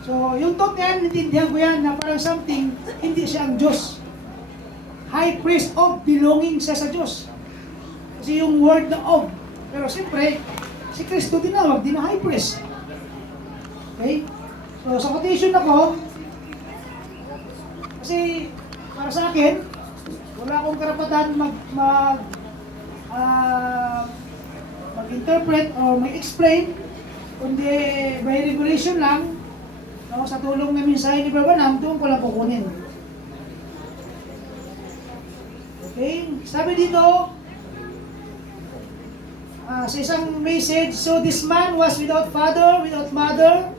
So, yung thought yan, natindihan ko yan na parang something, hindi siya ang Diyos. High priest of, belonging siya sa Diyos. Kasi yung word na of. Pero siyempre, si Kristo tinawag din na high priest. Okay? So, sa quotation ako, kasi para sa akin, wala akong karapatan mag-interpret o mag-explain, kundi by regulation lang, no, sa tulong ng mensahe ni Brother Branham, doon ko lang kukunin. Okay? Sabi dito, sa isang message, so this man was without father, without mother,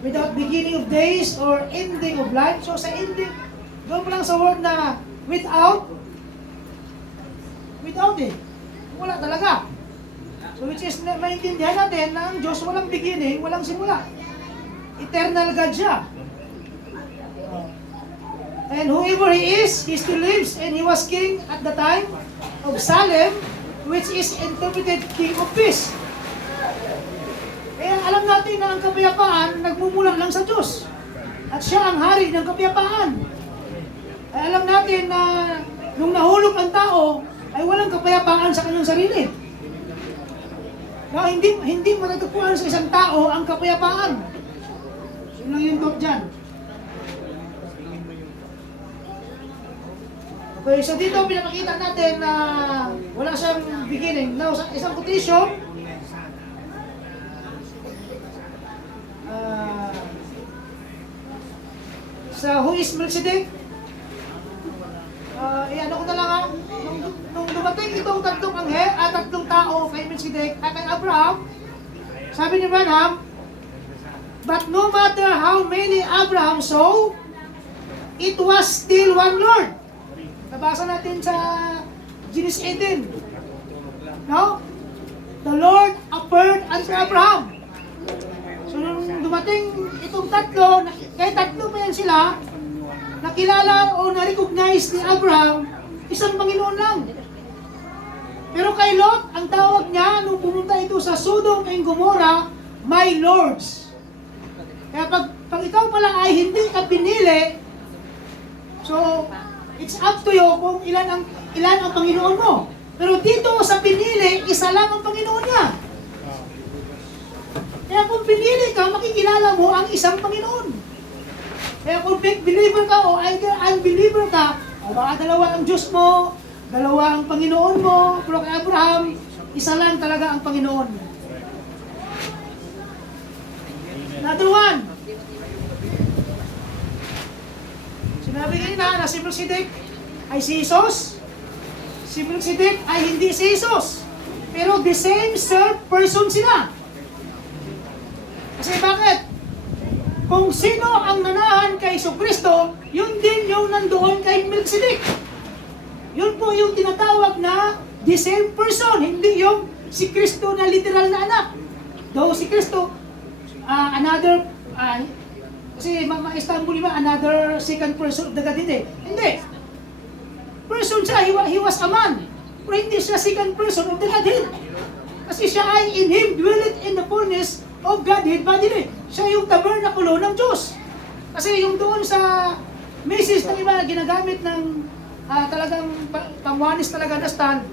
without beginning of days or ending of life. So sa ending, doon pa lang sa word na without eh. Wala talaga. So which is, maintindihan natin na ang Diyos walang beginning, walang simula. Eternal God siya. And whoever He is, He still lives, and He was king at the time of Salem, which is interpreted King of Peace. Kaya alam natin na ang kapayapaan nagmumula lang sa Diyos. At siya ang hari ng kapayapaan. Ay alam natin na nung nahulog ang tao, ay walang kapayapaan sa kanyang sarili. Na hindi matatagpuan sa isang tao ang kapayapaan. Yun lang yung thought dyan. Okay, so dito pinapakita natin na wala siyang beginning. Now, sa isang quotation, sa who is Melchizedek, ano ko na lang nung dumating itong tatlong anghel at tatlong tao kay Melchizedek at kay Abraham, sabi ni Branham, but no matter how many Abraham saw, it was still one Lord. Nabasa natin sa Genesis 18. No? The Lord appeared unto Abraham. So nung dumating itong tatlo, kahit tatlo pa yan sila, nakilala o na-recognize ni Abraham, isang Panginoon lang. Pero kay Lot, ang tawag niya nung pumunta ito sa Sodom and Gomorrah, my lords. Kaya pag ikaw pala ay hindi ka pinili, so it's up to you kung ilan ang Panginoon mo. Pero dito sa pinili, isa lang ang Panginoon niya. Kaya kung pinili ka, makikilala mo ang isang Panginoon. Kaya kung believer ka o either unbeliever ka, o baka dalawa ang Diyos mo, dalawa ang Panginoon mo, pero kay Abraham, isa lang talaga ang Panginoon. Another one. Sinabi kanina na si Melchizedek ay si Jesus. Si Melchizedek ay hindi si Jesus. Pero the same person sila. Kasi bakit? Kung sino ang nanahan kay Jesucristo, yun din yung nandoon kay Melchizedek. Yun po yung tinatawag na the same person, hindi yung si Kristo na literal na anak. Though si Kristo, kasi Istanbul iba, another second person of the Godhead. Hindi. Person siya, he was a man. Pero hindi siya second person of the Godhead. Kasi siya ay in Him, dwelleth in the fullness of Godhead bodily. Siya yung tabernakulo ng Diyos. Kasi yung doon sa message ng iba, ginagamit ng talagang pangwanis talaga na stand.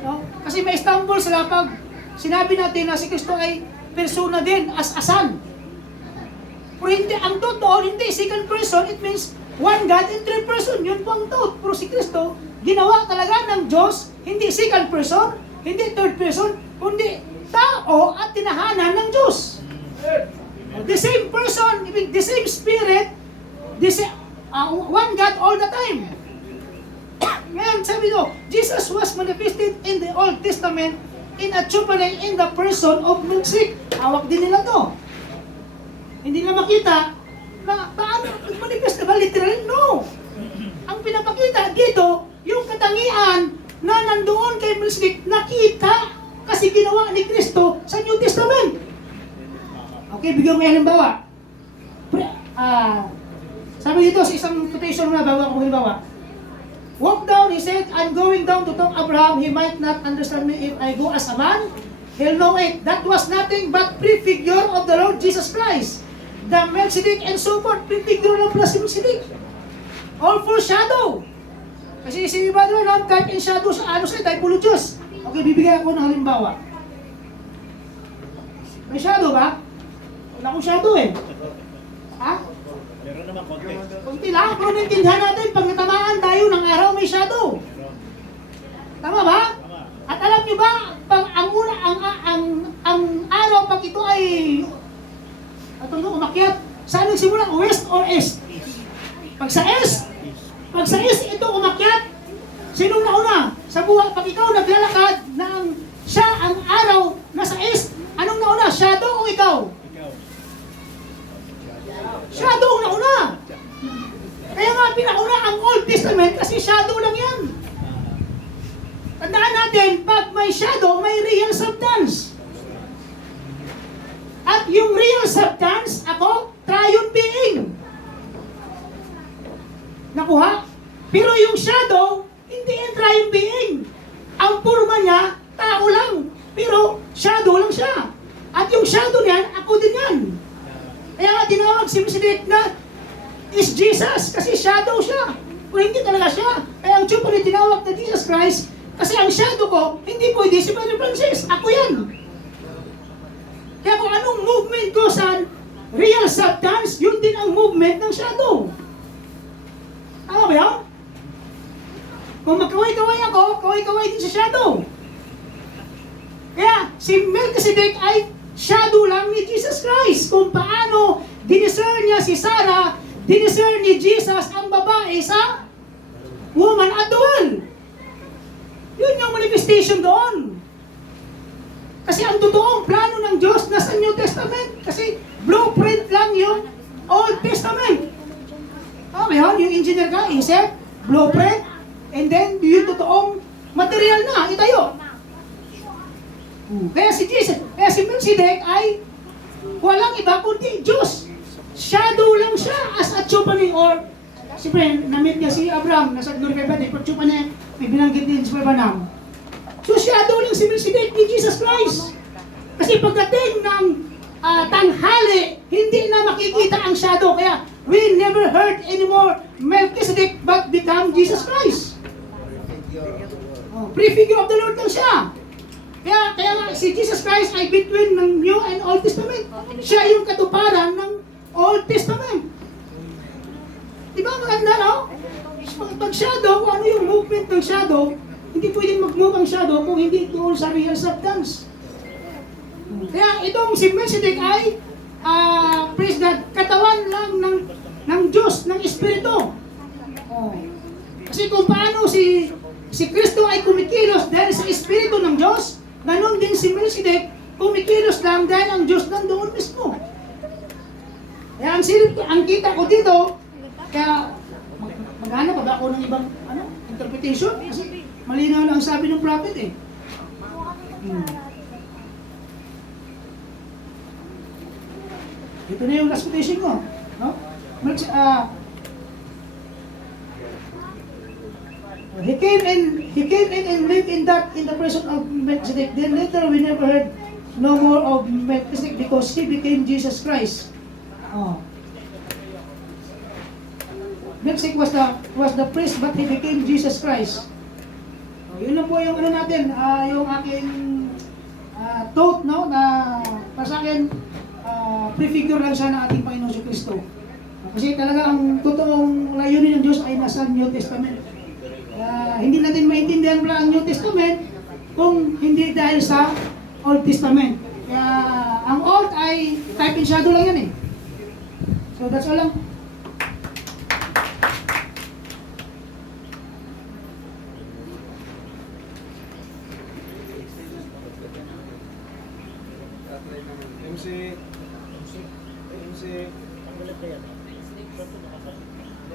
No? Kasi may stumble sila pag sinabi natin na si Kristo ay persona din, as a son. Pero hindi, ang totoo, hindi second person, it means one God in three person. Yun po ang totoo. Pero si Kristo, ginawa talaga ng Diyos, hindi second person, hindi third person, kundi tao at tinahanan ng Diyos. The same person, the same spirit, one God all the time. Ngayon, sabi ko, Jesus was manifested in the Old Testament in a theophany in the person of Melchizedek. Hawak din nila to. Hindi na makita na paano manifest na ba? Literally, no. Ang pinapakita dito, yung katangian na nandoon kay Melchizedek, nakita kasi ginawa ni Kristo sa New Testament. Okay, bigyan ko halimbawa. Sabi dito sa isang quotation na bawa ko halimbawa. Walk down, he said, I'm going down to talk Abraham. He might not understand me if I go as a man. He'll know it. That was nothing but prefigure of the Lord Jesus Christ. the Melchizedek and so forth, prefigure lang pala si Melchizedek. All foreshadow. Kasi si Brother Ram, kahit in shadow sa ano siya, typologies. Okay, bibigyan ako ng halimbawa. May shadow ba? Wala akong shadow eh. Ha? Meron naman konti. Kunti lang, pero naintindihan natin, pag natamaan tayo ng araw, may shadow. Tama ba? Tama. At alam niyo ba, pag ang araw pag ito ay umakyat, saan nagsimula? West or east? Pag sa east, ito umakyat, sinong nauna? Sa buhay, pag ikaw naglalakad ng siya ang araw na sa east, anong nauna? Shadow o ikaw? Ikaw. Shadow ang nauna. Kaya nga pinauna ang Old Testament kasi shadow lang yan. Tandaan natin, pag may shadow, may real substance. At yung real substance, ako, triune being. Nakuha? Pero yung shadow, hindi yung triune being. Ang forma niya, tao lang. Pero shadow lang siya. At yung shadow niyan, ako din yan. Kaya nga tinawag si Melchizedek na is Jesus kasi shadow siya. Kung hindi talaga siya. Kaya ang Chupo ni tinawag na Jesus Christ kasi ang shadow ko, hindi pwede si Brother Francis. Ako yan. Kaya kung anong movement ko sa real substance, yun din ang movement ng shadow. Tama ba yun? Kung magkaway-kaway ako, kaway-kaway din sa shadow. Kaya si Melchizedek ay shadow lang ni Jesus Christ. Kung paano diniscern niya si Sarah, diniscern ni Jesus ang babae sa woman at the well. Yun yung manifestation doon. Kasi ang totoong plano ng Diyos nasa New Testament. Kasi blueprint lang yung Old Testament. Okay, yung engineer ka, isip, blueprint, and then yung totoong material na, itayo. Kaya si Jesus, kaya si Melchizedek ay walang iba kundi Diyos. Shadow lang siya as a chupaning or siyempre, na-meet niya si Abraham, nasa glorified body, pero chupaning may binanggit din sa Pabanam. So shadow lang si Melchizedek ni Jesus Christ. Kasi pagdating ng tanghali, hindi na makikita ang shadow. Kaya we never heard anymore Melchizedek but become Jesus Christ. Prefigure of the Lord lang siya. Kaya nga si Jesus Christ ay between ng New and Old Testament. Siya yung katuparan ng Old Testament. Diba maganda, no? Pag shadow, ano yung movement ng shadow, hindi pwedeng mag-move ang shadow kung hindi doon sa real substance. Kaya itong si Melchizedek ay praise God, katawan lang ng Diyos, ng Espiritu. Kasi kung paano si Kristo ay kumikilos dahil sa Espiritu ng Diyos, ganon din si Melchizedek kumikilos lang dahil ang Diyos nandoon mismo. Kaya ang kita ko dito, kaya maghanap pa ba ako ng ibang interpretation? Kasi malinaw na ang sabi ng prophet eh. Ito na yung last quotation ko. No? He came in and lived in the person of Melchizedek. Then later we never heard no more of Melchizedek because he became Jesus Christ. Melchizedek was the priest but he became Jesus Christ. Yun lang po yung natin, yung aking thought, no, na para sa akin, prefigure lang siya ng ating Panginoon si Kristo. Kasi talaga ang totoong layunin ng Diyos ay nasa New Testament. Hindi natin maintindihan pala ang New Testament kung hindi dahil sa Old Testament. Kaya ang Old ay type and shadow lang yan eh. So that's all lang.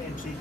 MC.